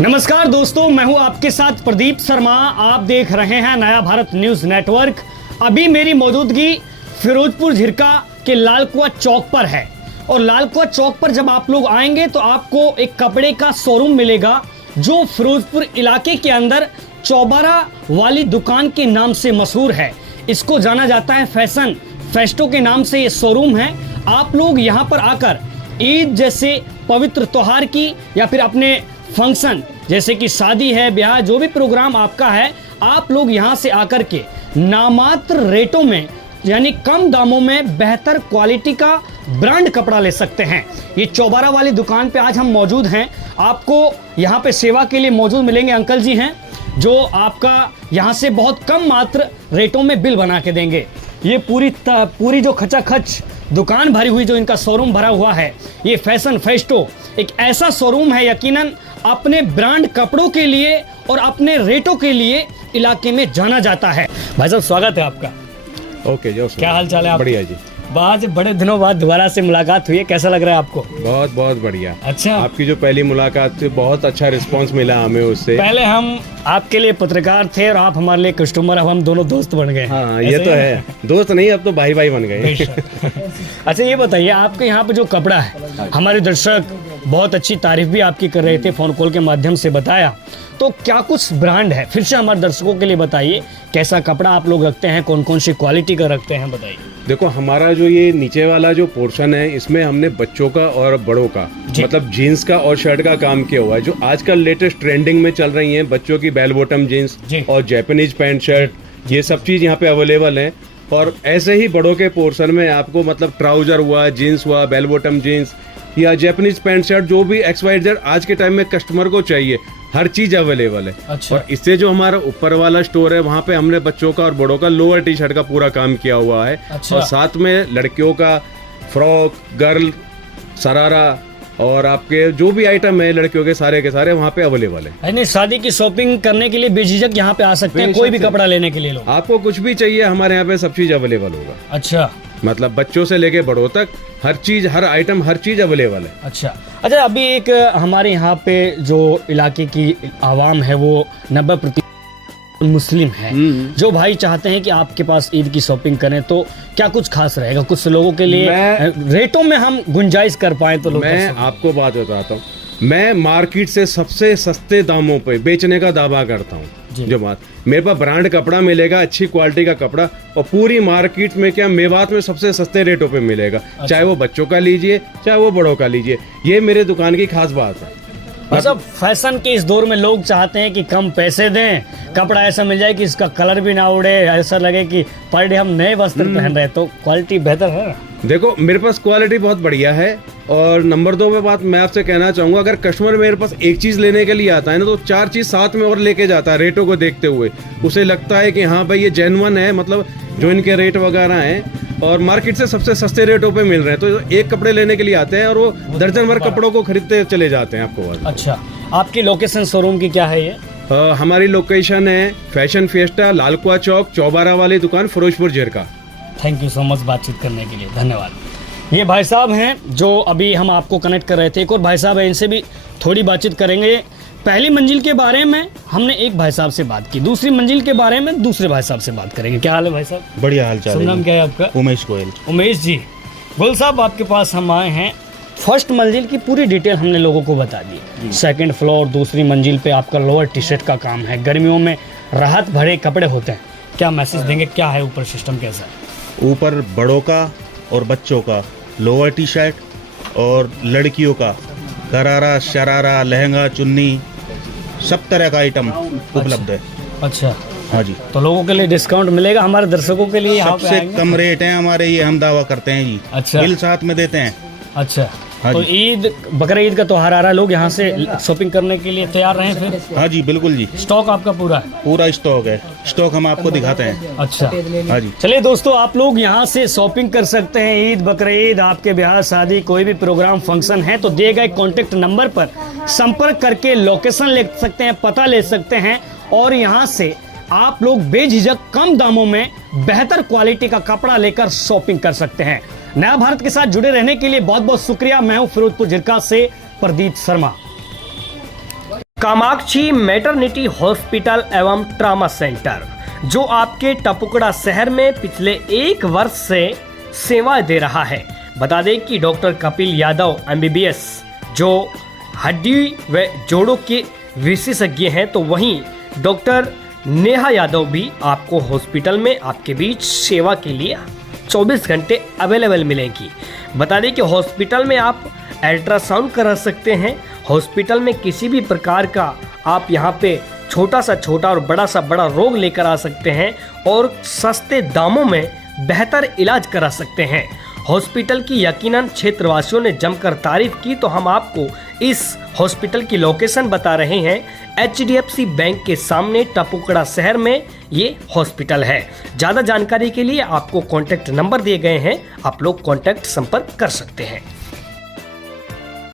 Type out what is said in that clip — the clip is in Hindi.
नमस्कार दोस्तों, मैं हूं आपके साथ प्रदीप शर्मा। आप देख रहे हैं नया भारत न्यूज नेटवर्क। अभी मेरी मौजूदगी फिरोजपुर झिरका के लाल कुआं चौक पर है और लाल कुआं चौक पर जब आप लोग आएंगे तो आपको एक कपड़े का शोरूम मिलेगा जो फिरोजपुर इलाके के अंदर चौबारा वाली दुकान के नाम से मशहूर है। इसको जाना जाता है फैशन फेस्टो के नाम से ये शोरूम है। आप लोग यहाँ पर आकर ईद जैसे पवित्र त्योहार की या फिर अपने फंक्शन जैसे कि शादी है, ब्याह, जो भी प्रोग्राम आपका है, आप लोग यहाँ से आकर के नामात्र रेटों में यानी कम दामों में बेहतर क्वालिटी का ब्रांड कपड़ा ले सकते हैं। ये चौबारा वाली दुकान पे आज हम मौजूद हैं। आपको यहाँ पे सेवा के लिए मौजूद मिलेंगे अंकल जी हैं जो आपका यहाँ से बहुत कम मात्र रेटों में बिल बना के देंगे। ये पूरी जो खचाखच दुकान भरी हुई जो इनका शोरूम भरा हुआ है, ये फैशन फेस्टो एक ऐसा शोरूम है यकीनन अपने ब्रांड कपड़ों के लिए और अपने रेटों के लिए इलाके में जाना जाता है। भाई साहब स्वागत है आपका। ओके जो क्या हाल चाल है आप? बढ़िया जी। आज बड़े दिनों बाद दोबारा से मुलाकात हुई है, कैसा लग रहा है आपको? बहुत बहुत बढ़िया। अच्छा, आपकी जो पहली मुलाकात थी बहुत अच्छा रिस्पांस मिला हमें उससे। पहले हम आपके लिए पत्रकार थे और आप हमारे लिए कस्टमर, अब हम दोनों दोस्त बन गए। हाँ ये तो है, दोस्त नहीं अब तो भाई भाई बन गए। अच्छा ये बताइए, आपके यहाँ पे जो कपड़ा है, हमारे दर्शक बहुत अच्छी तारीफ भी आपकी कर रहे थे, फोन कॉल के माध्यम से बताया, तो क्या कुछ ब्रांड है फिर से हमारे दर्शकों के लिए बताइए, कैसा कपड़ा आप लोग रखते हैं, कौन कौन सी क्वालिटी का रखते हैं, बताइए। देखो हमारा जो ये नीचे वाला जो पोर्शन है इसमें हमने बच्चों का और बड़ों का मतलब जीन्स का और शर्ट का काम किया हुआ है जो आजकल लेटेस्ट ट्रेंडिंग में चल रही हैं। बच्चों की बेल बॉटम जीन्स और जैपनीज पैंट शर्ट, ये सब चीज यहाँ पे अवेलेबल है। और ऐसे ही बड़ों के पोर्शन में आपको मतलब ट्राउजर हुआ, जीन्स हुआ, बेल बॉटम जीन्स या जैपनीज पैंट शर्ट, जो भी XYZ आज के टाइम में कस्टमर को चाहिए, हर चीज अवेलेबल है। अच्छा। और इससे जो हमारा ऊपर वाला स्टोर है वहाँ पे हमने बच्चों का और बड़ों का लोअर टी शर्ट का पूरा काम किया हुआ है। अच्छा। और साथ में लड़कियों का फ्रॉक, गर्ल, सरारा और आपके जो भी आइटम है लड़कियों के सारे वहाँ पे अवेलेबल है। यानी शादी की शॉपिंग करने के लिए बेझिझक यहाँ पे आ सकते हैं, कोई भी कपड़ा लेने के लिए लोग। आपको कुछ भी चाहिए हमारे यहाँ पे सब चीज अवेलेबल होगा। अच्छा, मतलब बच्चों से लेके बड़ों तक हर चीज, हर आइटम, हर चीज अवेलेबल है। अच्छा। अभी एक हमारे यहाँ पे जो इलाके की आवाम है वो 90% मुस्लिम है, जो भाई चाहते हैं कि आपके पास ईद की शॉपिंग करें, तो क्या कुछ खास रहेगा कुछ लोगों के लिए रेटों में हम गुंजाइश कर पाए तो लोग? मैं आपको बात बताता हूँ, मैं मार्केट से सबसे सस्ते दामों पे बेचने का दावा करता हूँ। जो बात मेरे पास ब्रांड कपड़ा मिलेगा, अच्छी क्वालिटी का कपड़ा, और पूरी मार्केट में क्या मेवात में सबसे सस्ते रेटों पे मिलेगा। अच्छा। चाहे वो बच्चों का लीजिए चाहे वो बड़ों का लीजिए, ये मेरे दुकान की खास बात है। मतलब फैशन के इस दौर में लोग चाहते हैं कि कम पैसे दें, कपड़ा ऐसा मिल जाए कि इसका कलर भी ना उड़े, ऐसा लगे कि पर डे हम नए वस्त्र पहन रहे हैं, तो क्वालिटी बेहतर है। देखो मेरे पास क्वालिटी बहुत बढ़िया है। और नंबर 2 पे बात मैं आपसे कहना चाहूंगा, अगर कस्टमर मेरे पास एक चीज लेने के लिए आता है ना तो 4 चीज साथ में और लेके जाता है। रेटों को देखते हुए उसे लगता है कि हाँ भाई ये जेन्युइन है, मतलब जो इनके रेट वगैरह हैं और मार्केट से सबसे सस्ते रेटों पे मिल रहे हैं, तो एक कपड़े लेने के लिए आते हैं और वो दर्जन भर कपड़ों को खरीदते चले जाते हैं। आपको बात। अच्छा, आपकी लोकेशन शोरूम की क्या है ये? हमारी लोकेशन है फैशन फेस्टा, लाल कुआं चौक, चौबारा वाली दुकान, Firozpur Jhirka. Thank you so much बातचीत करने के लिए, धन्यवाद। ये भाई साहब हैं जो अभी हम आपको कनेक्ट कर रहे थे, एक और भाई साहब है, इनसे भी थोड़ी बातचीत करेंगे। पहली मंजिल के बारे में हमने एक भाई साहब से बात की, दूसरी मंजिल के बारे में दूसरे भाई साहब से बात करेंगे। क्या हाल है भाई साहब? बढ़िया हाल चाल है। नाम क्या है आपका? उमेश गोयल। उमेश जी, गोयल साहब आपके पास हम आए हैं। फर्स्ट मंजिल की पूरी डिटेल हमने लोगों को बता दी। सेकंड फ्लोर, दूसरी मंजिल पे आपका लोअर टी शर्ट का काम है। गर्मियों में राहत भरे कपड़े होते हैं, क्या मैसेज देंगे, क्या है ऊपर सिस्टम कैसा है? ऊपर बड़ों का और बच्चों का लोअर टी शर्ट और लड़कियों का गरारा, शरारा, लहंगा, चुन्नी, सब तरह का आइटम उपलब्ध है। अच्छा, हाँ जी। तो लोगों के लिए डिस्काउंट मिलेगा हमारे दर्शकों के लिए? सबसे कम रेट है हमारे, ये हम दावा करते हैं जी। अच्छा, बिल साथ में देते हैं। अच्छा। हाँ तो जी। ईद, बकरा ईद का त्योहार आ रहा है, लोग यहाँ से शॉपिंग करने के लिए तैयार रहे फिर? हाँ जी बिल्कुल जी, स्टॉक आपका पूरा है? पूरा स्टॉक है, स्टॉक हम आपको दिखाते हैं। अच्छा, हाँ जी। चलिए दोस्तों, आप लोग यहाँ से शॉपिंग कर सकते हैं। ईद, बकरीद, आपके ब्याह शादी, कोई भी प्रोग्राम फंक्शन है तो दिए गए कॉन्टेक्ट नंबर पर संपर्क करके लोकेशन ले सकते हैं, पता ले सकते हैं और यहाँ से आप लोग बेझिझक कम दामों में बेहतर क्वालिटी का कपड़ा लेकर शॉपिंग कर सकते हैं। नया भारत के साथ जुड़े रहने के लिए बहुत बहुत शुक्रिया। मैं हूं फिरोजपुर झिरका से प्रदीप शर्मा। कामाक्षी मैटरनिटी हॉस्पिटल एवं ट्रामा सेंटर, जो आपके टपुकड़ा शहर में पिछले 1 वर्ष से सेवा दे रहा है। बता दें कि डॉक्टर कपिल यादव MBBS जो हड्डी व जोड़ों के विशेषज्ञ हैं, तो वहीं डॉक्टर नेहा यादव भी आपको हॉस्पिटल में आपके बीच सेवा के लिए 24 घंटे अवेलेबल मिलेंगी। बता दें कि हॉस्पिटल में आप अल्ट्रासाउंड करा सकते हैं। हॉस्पिटल में किसी भी प्रकार का आप यहाँ पे छोटा सा छोटा और बड़ा सा बड़ा रोग लेकर आ सकते हैं और सस्ते दामों में बेहतर इलाज करा सकते हैं। हॉस्पिटल की यकीनन क्षेत्रवासियों ने जमकर तारीफ की, तो हम आपको इस हॉस्पिटल की लोकेशन बता रहे हैं। HDFC बैंक के सामने टपुकड़ा शहर में ये हॉस्पिटल है। ज़्यादा जानकारी के लिए आपको कॉन्टैक्ट नंबर दिए गए हैं, आप लोग कॉन्टैक्ट संपर्क कर सकते हैं।